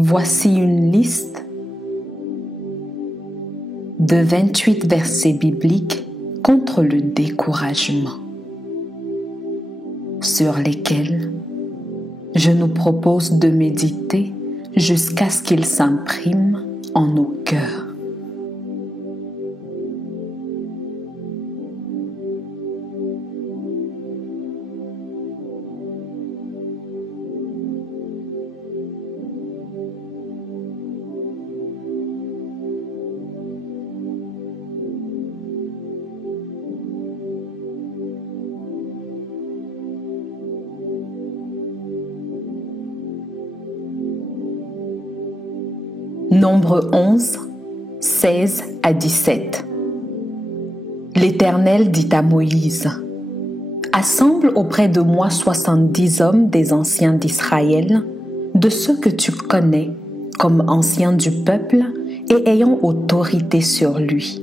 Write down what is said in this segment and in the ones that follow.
Voici une liste de 28 versets bibliques contre le découragement, sur lesquels je nous propose de méditer jusqu'à ce qu'ils s'impriment en nos cœurs. Nombre 11, 16 à 17. L'Éternel dit à Moïse: Assemble auprès de moi 70 hommes des anciens d'Israël, de ceux que tu connais comme anciens du peuple et ayant autorité sur lui.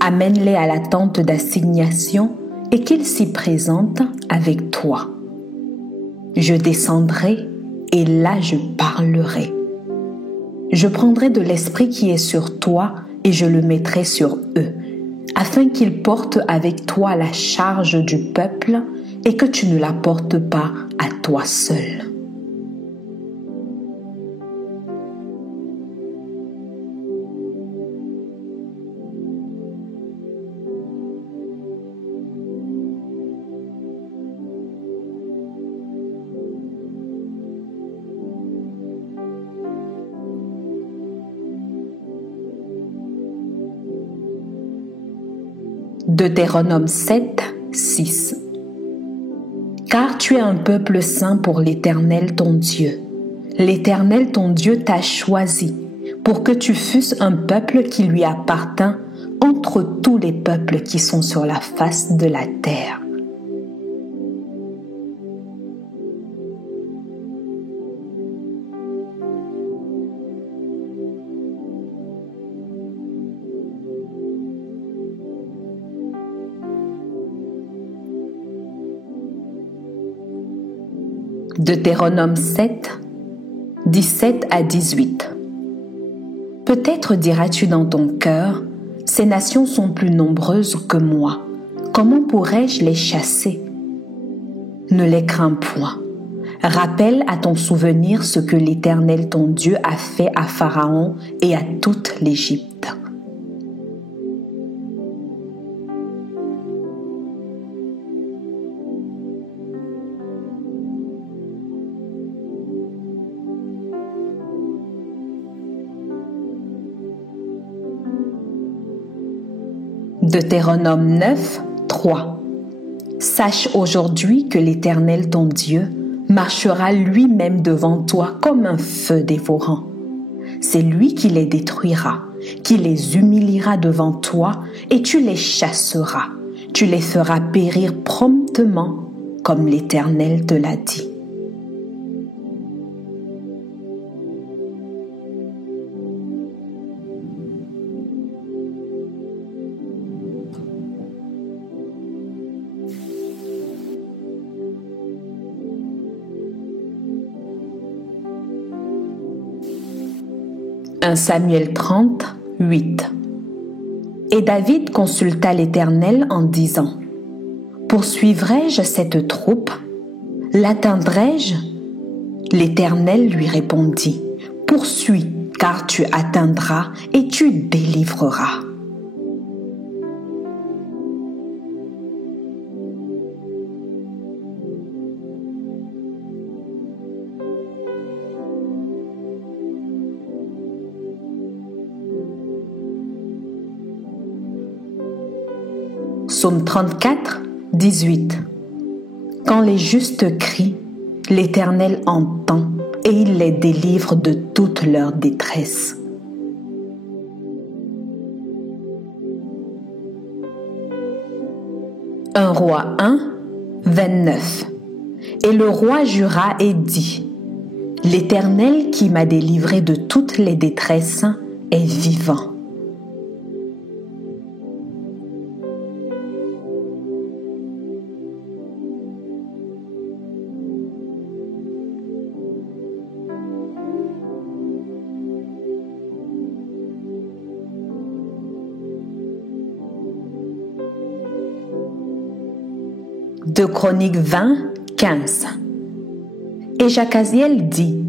Amène-les à la tente d'assignation et qu'ils s'y présentent avec toi. Je descendrai et là je parlerai. Je prendrai de l'esprit qui est sur toi et je le mettrai sur eux, afin qu'ils portent avec toi la charge du peuple et que tu ne la portes pas à toi seul. Deutéronome 7, 6. Car tu es un peuple saint pour l'Éternel ton Dieu. L'Éternel ton Dieu t'a choisi pour que tu fusses un peuple qui lui appartint entre tous les peuples qui sont sur la face de la terre. Deutéronome 7, 17 à 18. Peut-être diras-tu dans ton cœur, ces nations sont plus nombreuses que moi. Comment pourrais-je les chasser? Ne les crains point. Rappelle à ton souvenir ce que l'Éternel ton Dieu a fait à Pharaon et à toute l'Égypte. Deutéronome 9, 3. Sache aujourd'hui que l'Éternel ton Dieu marchera lui-même devant toi comme un feu dévorant. C'est lui qui les détruira, qui les humiliera devant toi, et tu les chasseras. Tu les feras périr promptement, comme l'Éternel te l'a dit. « 1 Samuel 30, 8. Et David consulta l'Éternel en disant: Poursuivrai-je cette troupe? L'atteindrai-je? L'Éternel lui répondit: Poursuis, car tu atteindras et tu délivreras. Psaume 34, 18. Quand les justes crient, l'Éternel entend et il les délivre de toute leur détresse. Un roi 1, 29. Et le roi jura et dit: L'Éternel qui m'a délivré de toutes les détresses est vivant. 2 Chroniques 20, 15. Et Jacaziel dit: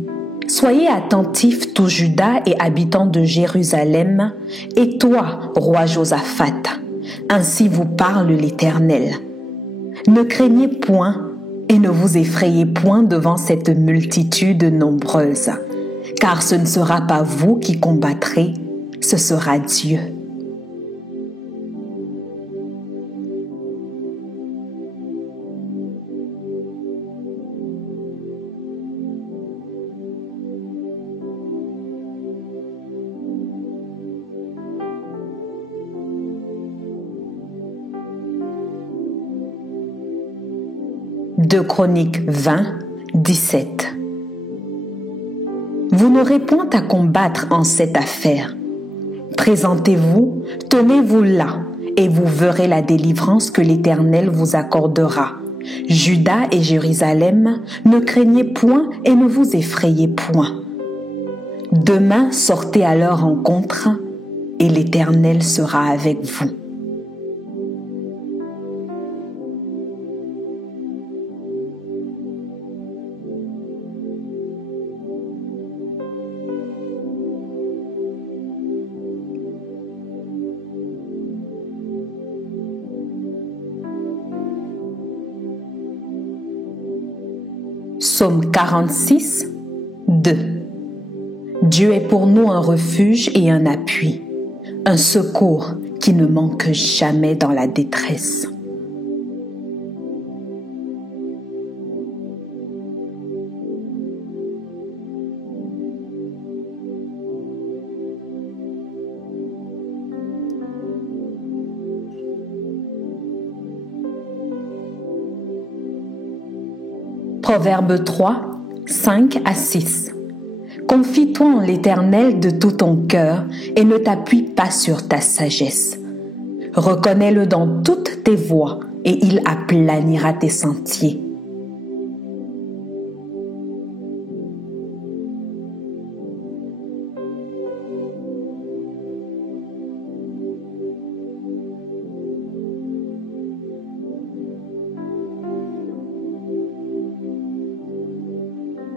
Soyez attentifs, tout Juda et habitants de Jérusalem, et toi, roi Josaphat, ainsi vous parle l'Éternel. Ne craignez point et ne vous effrayez point devant cette multitude nombreuse, car ce ne sera pas vous qui combattrez, ce sera Dieu. Deux Chroniques 20, 17. Vous n'aurez point à combattre en cette affaire. Présentez-vous, tenez-vous là, et vous verrez la délivrance que l'Éternel vous accordera. Juda et Jérusalem, ne craignez point et ne vous effrayez point. Demain, sortez à leur rencontre, et l'Éternel sera avec vous. Psaume 46, 2. Dieu est pour nous un refuge et un appui, un secours qui ne manque jamais dans la détresse. Proverbe 3, 5 à 6. Confie-toi en l'Éternel de tout ton cœur et ne t'appuie pas sur ta sagesse. Reconnais-le dans toutes tes voies et il aplanira tes sentiers.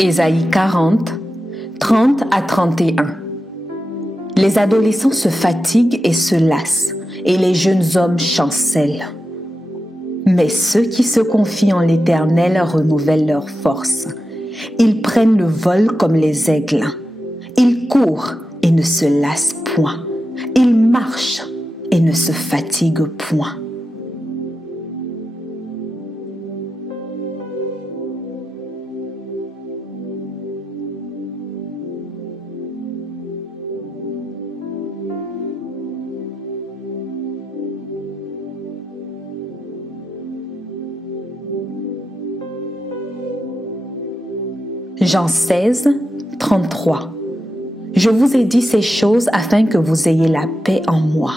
Ésaïe 40, 30 à 31. Les adolescents se fatiguent et se lassent, et les jeunes hommes chancellent. Mais ceux qui se confient en l'Éternel renouvellent leur force. Ils prennent le vol comme les aigles. Ils courent et ne se lassent point. Ils marchent et ne se fatiguent point. Jean 16, 33. Je vous ai dit ces choses afin que vous ayez la paix en moi.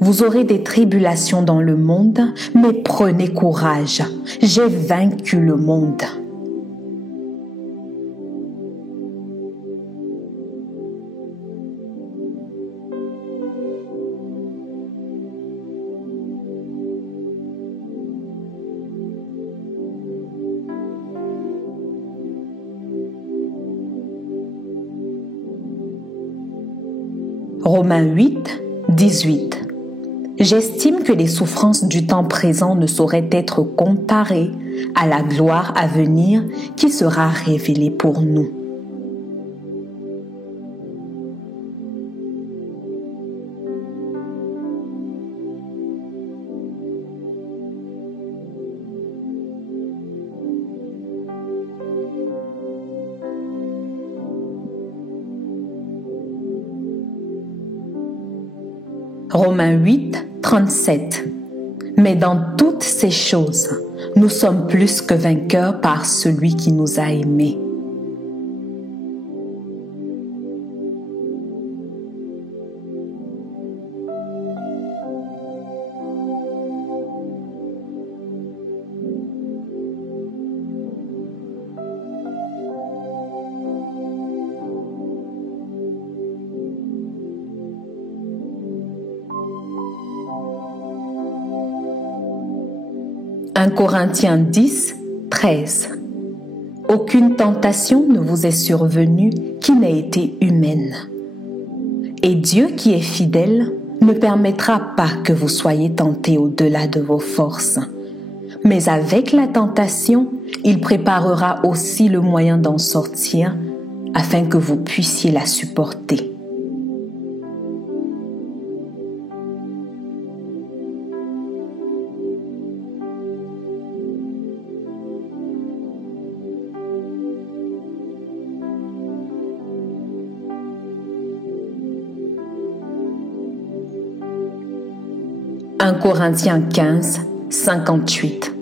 Vous aurez des tribulations dans le monde, mais prenez courage. J'ai vaincu le monde. Romains 8, 18. J'estime que les souffrances du temps présent ne sauraient être comparées à la gloire à venir qui sera révélée pour nous. Romains 8, 37. Mais dans toutes ces choses, nous sommes plus que vainqueurs par celui qui nous a aimés. 1 Corinthiens 10, 13. Aucune tentation ne vous est survenue qui n'ait été humaine. Et Dieu qui est fidèle ne permettra pas que vous soyez tentés au-delà de vos forces. Mais avec la tentation, il préparera aussi le moyen d'en sortir afin que vous puissiez la supporter. « 1 Corinthiens 15, 58.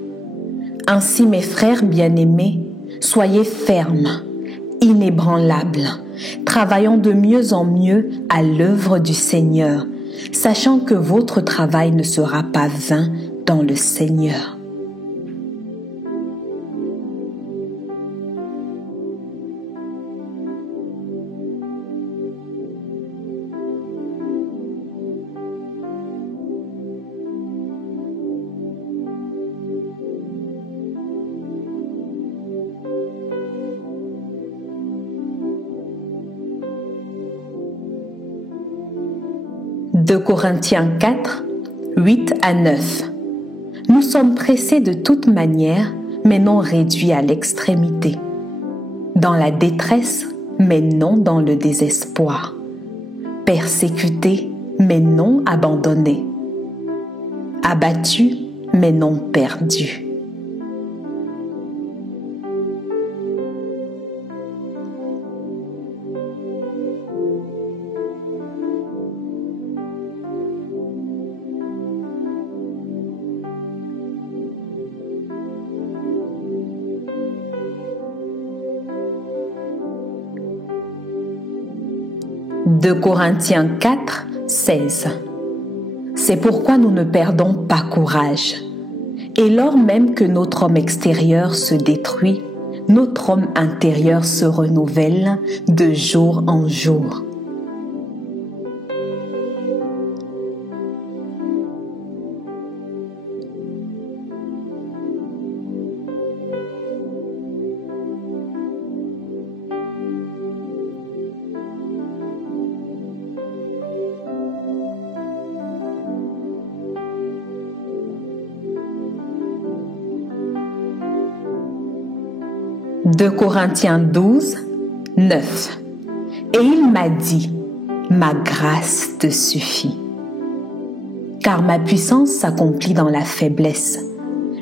Ainsi, mes frères bien-aimés, soyez fermes, inébranlables, travaillant de mieux en mieux à l'œuvre du Seigneur, sachant que votre travail ne sera pas vain dans le Seigneur. » Deux Corinthiens 4, 8 à 9. Nous sommes pressés de toute manière, mais non réduits à l'extrémité. Dans la détresse, mais non dans le désespoir. Persécutés, mais non abandonnés. Abattus, mais non perdus. Deux Corinthiens 4, 16. C'est pourquoi nous ne perdons pas courage. Et lors même que notre homme extérieur se détruit, notre homme intérieur se renouvelle de jour en jour. Deux Corinthiens 12, 9. Et il m'a dit, ma grâce te suffit. Car ma puissance s'accomplit dans la faiblesse.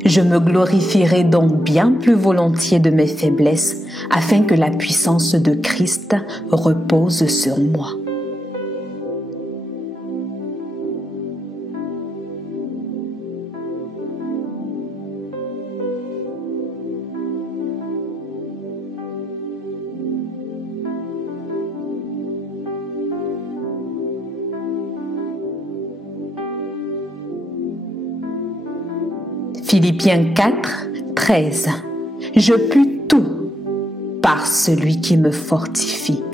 Je me glorifierai donc bien plus volontiers de mes faiblesses, afin que la puissance de Christ repose sur moi. Philippiens 4, 13. Je puis tout par celui qui me fortifie.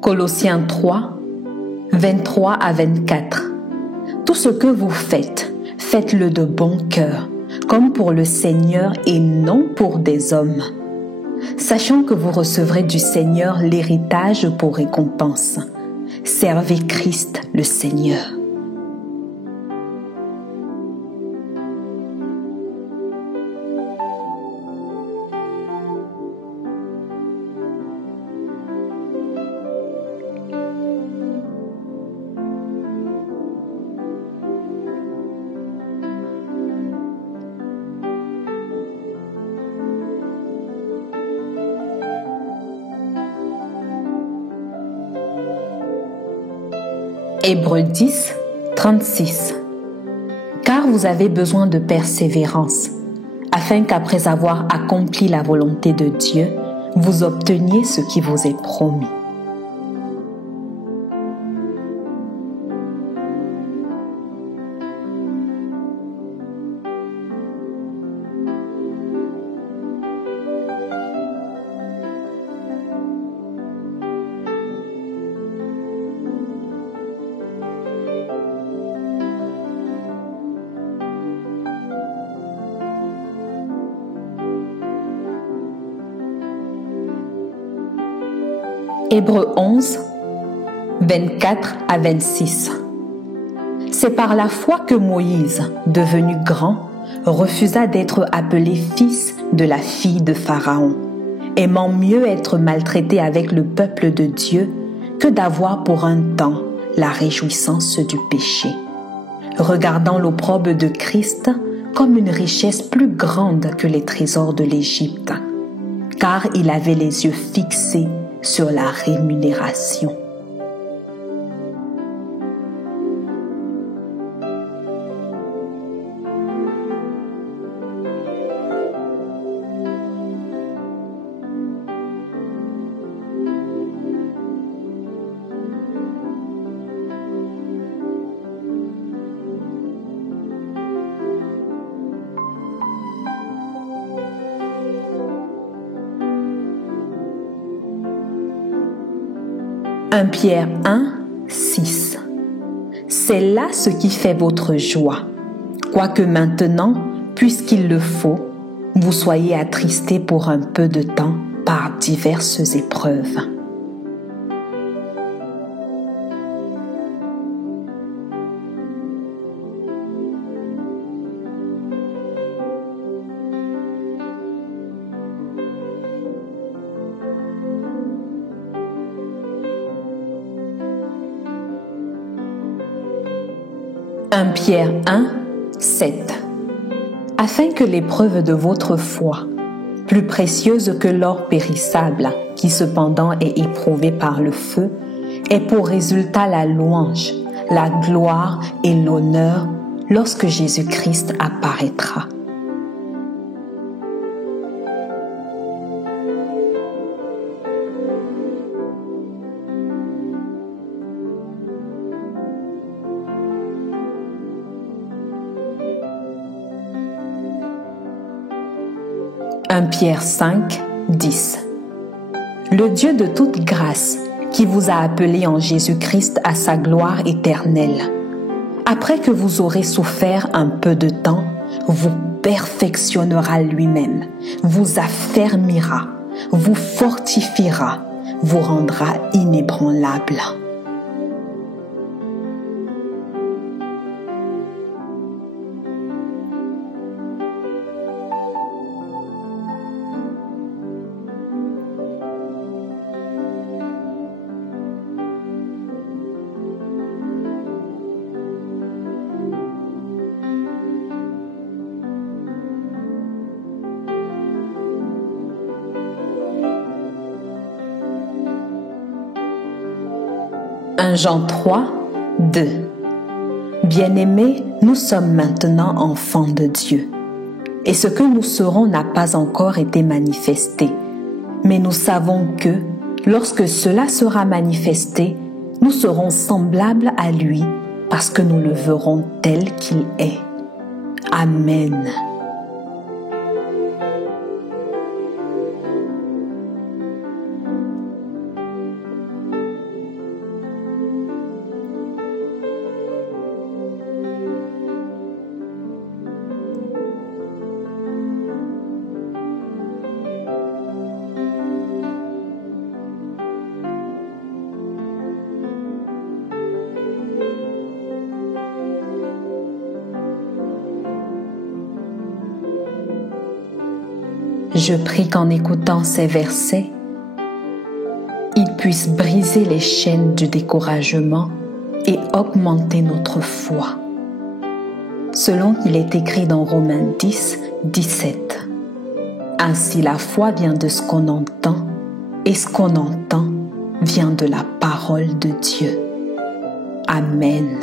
Colossiens 3, 23 à 24. Tout ce que vous faites, faites-le de bon cœur, comme pour le Seigneur et non pour des hommes, sachant que vous recevrez du Seigneur l'héritage pour récompense. Servez Christ le Seigneur. Hébreux 10, 36. Car vous avez besoin de persévérance, afin qu'après avoir accompli la volonté de Dieu, vous obteniez ce qui vous est promis. Hébreux 11, 24 à 26. C'est par la foi que Moïse, devenu grand, refusa d'être appelé fils de la fille de Pharaon, aimant mieux être maltraité avec le peuple de Dieu que d'avoir pour un temps la réjouissance du péché, regardant l'opprobre de Christ comme une richesse plus grande que les trésors de l'Égypte, car il avait les yeux fixés sur la rémunération. « 1 Pierre 1, 6. C'est là ce qui fait votre joie, quoique maintenant, puisqu'il le faut, vous soyez attristés pour un peu de temps par diverses épreuves. » « 1 Pierre 1, 7. Afin que l'épreuve de votre foi, plus précieuse que l'or périssable, qui cependant est éprouvé par le feu, ait pour résultat la louange, la gloire et l'honneur lorsque Jésus-Christ apparaîtra. » « 1 Pierre 5, 10. Le Dieu de toute grâce, qui vous a appelé en Jésus-Christ à sa gloire éternelle, après que vous aurez souffert un peu de temps, vous perfectionnera lui-même, vous affermira, vous fortifiera, vous rendra inébranlable. « 1 Jean 3, 2. Bien-aimés, nous sommes maintenant enfants de Dieu, et ce que nous serons n'a pas encore été manifesté. Mais nous savons que, lorsque cela sera manifesté, nous serons semblables à lui, parce que nous le verrons tel qu'il est. Amen. » Je prie qu'en écoutant ces versets, il puisse briser les chaînes du découragement et augmenter notre foi. Selon qu'il est écrit dans Romains 10, 17. Ainsi la foi vient de ce qu'on entend, et ce qu'on entend vient de la parole de Dieu. Amen.